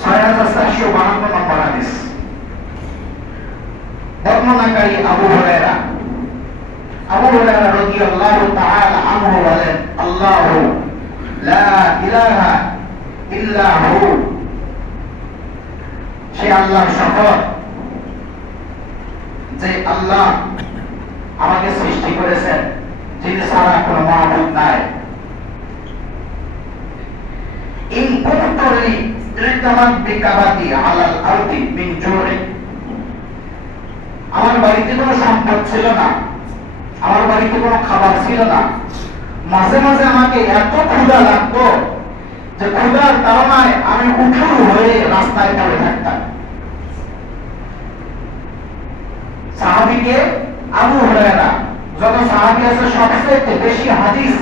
ছয় হাজার চারশো বাহান্ন নম্বর হাদিস বর্ণনাকারী আবু হুরায়রা। আবু হুরায়রা রাদিয়াল্লাহু তাআলা আনহু বলেন, আল্লাহু লা ইলাহা ইল্লা হু সে আল্লাহর শপথ, যে আল্লাহ আমাকে সৃষ্টি করেছেন, যিনি ছাড়া কোনো মাহবুব নাই। ইন কুনতুরি আমার বাড়িতে কোনো সম্পদ ছিল না। আমার বাড়িতে কোনো খাবার ছিল না। মাঝে মাঝে আমাকে এত লাগতো যে আমি উঠুর হয়ে রাস্তায় পড়ে থাকতাম। সাহাবিকে আবু হুরায়রা যত সাহাবি আছে সবচেয়ে বেশি হাদিস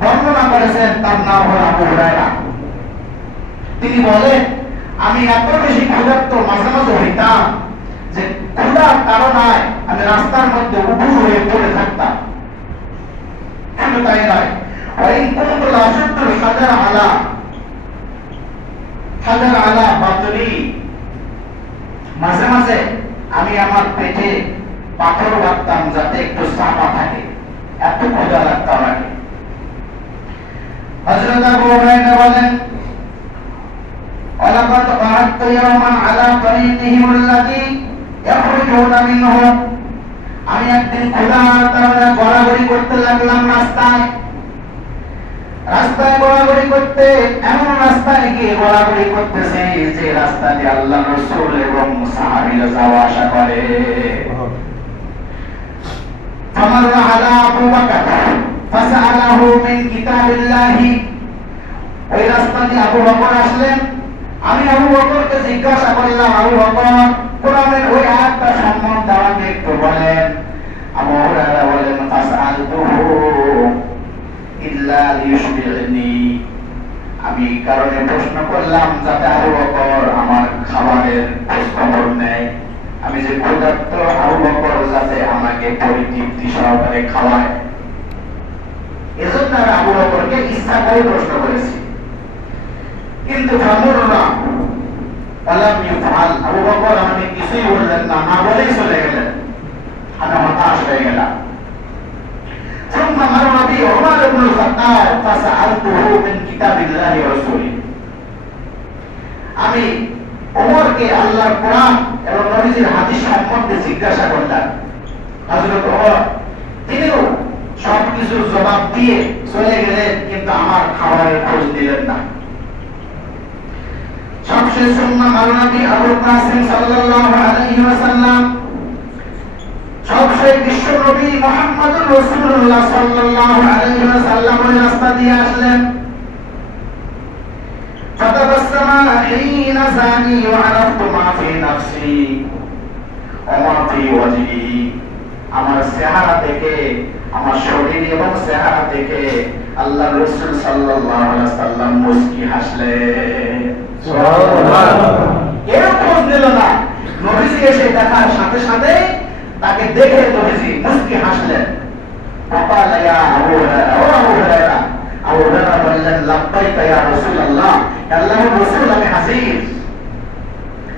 বর্ণনা করেছেন তার নাম হলো আবু হুরায়রা। তিনি বলেন, আমি এত বেশি ক্ষুধার্ত, মাঝে মাঝে হইতাম যে ক্ষুধার তাড়নায় আমি রাস্তার মধ্যে উপুর হয়ে পড়ে থাকতাম। তাই নয় হাজার আলা আলা মাঝে মাঝে আমি আমার পেটে পাথর রাখতাম যাতে একটু চাপা থাকে, এত ক্ষুধা লাগতো আমাকে। হযরত আবু হুরায়রা বলেন ولقد قعدت يوما على طريقهم الذي يخرجون منه আমি একদিন খোদার কারণে গড়াগড়ি করতে লাগলাম রাস্তায় রাস্তায় গড়াগড়ি করতে এমন রাস্তায় গিয়ে গড়াগড়ি করতেছে যে রাস্তা দিয়ে আল্লাহ রসুল এবং সাহাবিরা যাওয়া আসা করে فمر على أبو بكر فسأله من كتاب الله ওই রাস্তা দিয়ে আবু বকর আসলেন আমি আবু বকরকে জিজ্ঞাসা করলাম আবু বকর কোরআনের ওই আয়াতটা সম্বন্ধে আমাকে একটু বলেন? আবু হুরায়রা বলেন ফাসআলতুহু ইল্লা লিয়ুশবিরনি আমি কারণে প্রশ্ন করলাম, যাতে আবু বকর আমার খাবারের খবর নেয়। আমি যে ক্ষুধার্ত আবু বকর, যাতে আমাকে পরিতৃপ্তি সহকারে খাওয়ায়। এজন্য আমি আবু বকরকে ইচ্ছা করে প্রশ্ন করেছি। কিন্তু ফামুররা আলাম ইফআল আবু বকর আমাকে কিছুই বললেন না না বলেই চলে গেলেন আমি হতাশ হয়ে গেলাম ثم مر بي عمر بن الخطاب فسألته من كتاب الله ورسوله আমি ওমরকে আল্লাহর কোরআন এবং নবীজির হাদিস সম্বন্ধে জিজ্ঞাসা করলাম হযরত ওমর তিনিও সব কিছুর জবাব দিয়ে চলে গেলেন কিন্তু আমার খাবারের খোঁজ দিলেন না সবশেষ সুন্নাহ আল-নবী আবুল কাসিম সাল্লাল্লাহু আলাইহি ওয়াসাল্লাম সবশেষ বিশ্ব নবী মুহাম্মদুর রাসূলুল্লাহ সাল্লাল্লাহু আলাইহি ওয়াসাল্লাম ওই রাস্তা দিয়ে আসলেন فتبسم حين زاني وعرفت ما في نفسي وما في وجهي আমার চেহারা দেখে আমার শরীর এবং চেহারা দেখে আল্লাহ রসুল সাল্লাম মুসকি হাসলে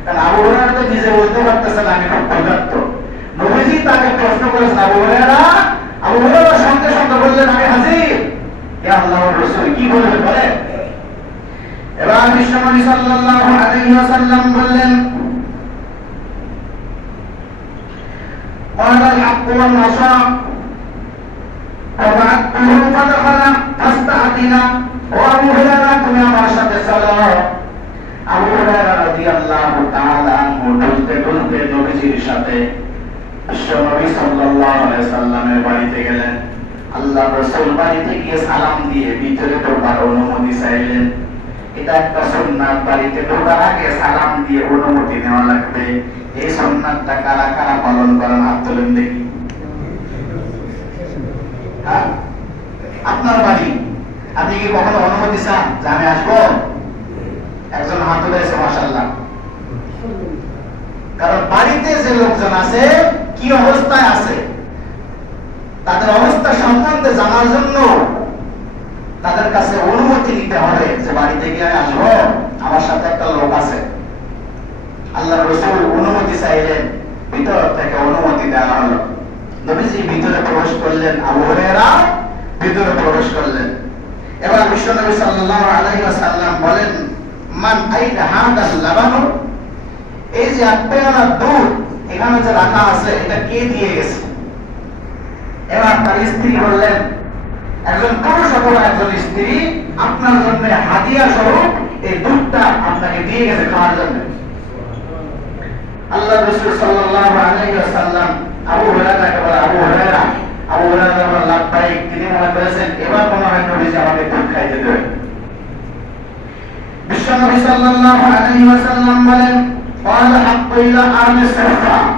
কারণ আবু তো নিজে বলতে পারতেছেন আমি খুব তাকে প্রশ্ন করেছেন আবু হরারা আবু হুরায়রা সঙ্গে সঙ্গে বললেন আমি হাজির ইয়া আল্লাহর রাসূল কি বলবেন বলেন এবার বিশ্বনবী সাল্লাল্লাহু আলাইহি ওয়াসাল্লাম বললেন قال الحق والنصر فبعثته فدخل فاستأذن وأبو هريرة তুমি আমার সাথে চলো আবু হুরায়রা রাদিয়াল্লাহু তাআলা আনহু চলতে চলতে নবীজির সাথে হ্যাঁ? আপনার বাড়ি, আপনি কি কখনো অনুমতি চান যে আমি আসব? একজন হাত তুলেছে মাসাল্লাহ কারণ বাড়িতে যে লোকজন আছে কি অবস্থায় আছে? তাদের অবস্থা সম্বন্ধে জানার জন্য তাদের কাছে অনুমতি নিতে হবে যে বাড়িতে গিয়ে আসব। আমার সাথে একটা লোক আছে। আল্লাহ রসুল অনুমতি চাইলেন, ভিতর থেকে অনুমতি দেওয়া হলো। নবীজি ভিতরে প্রবেশ করলেন, আবু হুরায়রা ভিতরে প্রবেশ করলেন। এবার বিশ্বনবী সাল্লাল্লাহু আলাইহি ওয়াসাল্লাম বলেন, মান আইনা হাদা লাবানু? এই যে আত্মেয়ানা দুধ এখানে যে রাখা আছে এটা কে দিয়ে গেছে এবার তার স্ত্রী বললেন একজন পুরুষ অথবা একজন স্ত্রী আপনার জন্য হাদিয়া স্বরূপ এই দুধটা আপনাকে দিয়ে গেছে খাওয়ার জন্য আল্লাহ রসুল সাল্লাল্লাহু আলাইহি ওয়াসাল্লাম আবু হুরায়রাকে বলে আবু হুরায়রা আবু হুরায়রা বলে লাব্বাইক তিনি মনে করেছেন এবার মনে হয় নবীজি আমাকে দুধ খাইতে দেবে বিশ্বনবী সাল্লাল্লাহু আলাইহি ওয়াসাল্লাম বলেন قال حق إلى أهل الصفة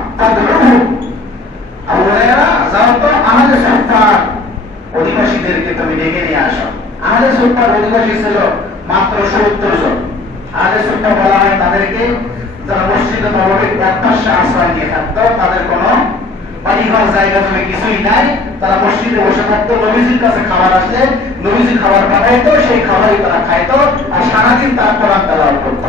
অধিবাসীদেরকে তুমি ডেকে নিয়ে আসো। আমাদের সত্তার অধিবাসী ছিল মাত্র সত্তর জন। আমাদের সত্তা বলা হয় তাদেরকে যারা মসজিদ তাদের কোনো জায়গা তুমি কিছুই নাই। তারা মসজিদে বসে থাকতো, নবীজির কাছে খাবার আসলে নবীজি খাবার পাঠাইতো সেই খাবারই তারা খাইতো, আর সারাদিন তার কোরআন করতো।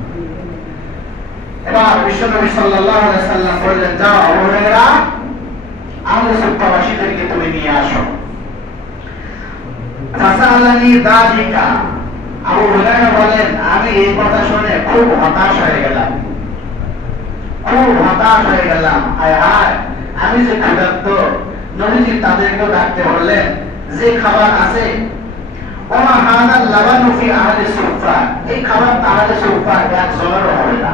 এবার বিশ্বনবী সাল্লাল্লাহু আলাইহি সাল্লাম বললেন, যাও আবু আহলে সুফাবাসীদেরকে তুমি নিয়ে আসো। ফাসালানি দালিকা। আবু হুরায়রা বলেন, আমি এই কথা শুনে খুব হতাশ হয়ে গেলাম। খুব হতাশ হয়ে গেলাম। আয় হায় আমি যে ক্ষুধার্ত, নবীজি তাদেরকেও ডাকতে বললেন, যে খাবার আছে, ওমা হাদাল লাবানু ফি আহলি সুফা এই খাবার আহলি সুফা এক জনেরও হবে না।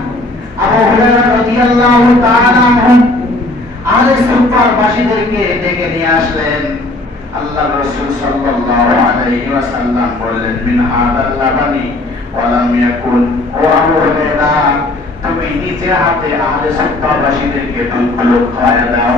আবু হুরায়রা রাদিয়াল্লাহু তাআলা আহলে আসলেন আল্লাহ রাসূল সাল্লাল্লাহু আলাইহি ওয়াসাল্লাম বললেন মিন হাদাল লাবানি ওয়া লাম ইয়াকুন ও আবু হুরায়রা তুমি নিজে হাতে আহলে সুফার বাসীদেরকে খাওয়া দাও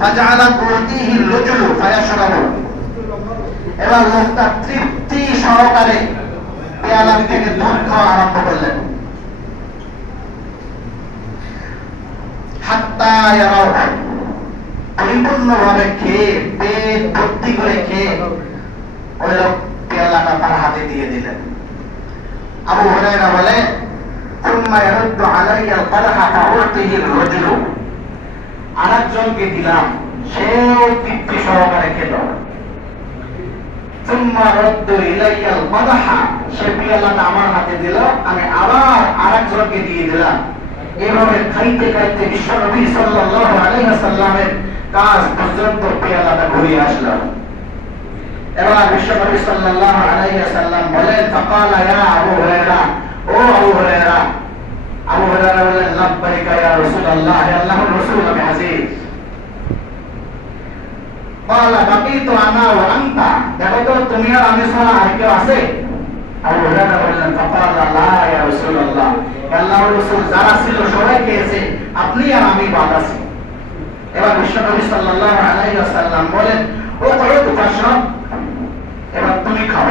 ফাজআলা কুতিহি রজুলু ফায়াশরাবু এবার লোকটা তৃপ্তি সহকারে পেয়ালা থেকে দুধ খাওয়া আরম্ভ করলেন হাত্তা ইয়ারাও পরিপূর্ণভাবে খেয়ে পেট ভর্তি করে খেয়ে ওই লোক পেয়ালাটা তার হাতে দিয়ে দিলেন আবু হুরায়রা বলে ثم يرد علي القدح فأعطيه الرجل আরেকজনকে দিলাম, সেও তৃপ্তি সহকারে খেল। আমার হাতে দিল, আমি আবার আরেকজনকে দিয়ে দিলাম। এভাবে খাইতে খাইতে বিশ্ব নবী সাল্লাল্লাহু কাজ পর্যন্ত পেয়ালাটা ঘুরে এবার বলেন ও আবু আবু হুরায়রা বলেন লাব্বাইকা ইয়া রাসূলুল্লাহ হে আল্লাহর রাসূল আমি হাজির قال بقيت انا وانت দেখো তো তুমি আর আমি ছাড়া আর কেউ আছে আবু হুরায়রা বললেন ফাকাল লা ইয়া রাসূলুল্লাহ আল্লাহর রাসূল যারা ছিল সবাই খেয়েছে আপনি আর আমি বাদ আছি এবার বিশ্বনবী সাল্লাল্লাহু আলাইহি ওয়াসাল্লাম বলেন ও কয়ত ফাশরাব এবার তুমি খাও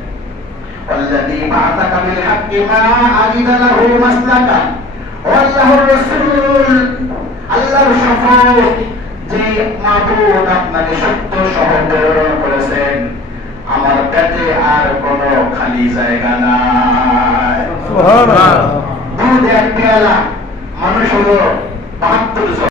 بعثك بالحق ما أجد له مسلكا والله الرسول আল্লাহর শপথ যে মাবুদ আপনাকে সত্য সহ প্রেরণ করেছেন আমার পেটে আর কোনো খালি জায়গা নাই সুবহানাল্লাহ দুধ এক পেয়ালা মানুষ হলো বাহাত্তর জন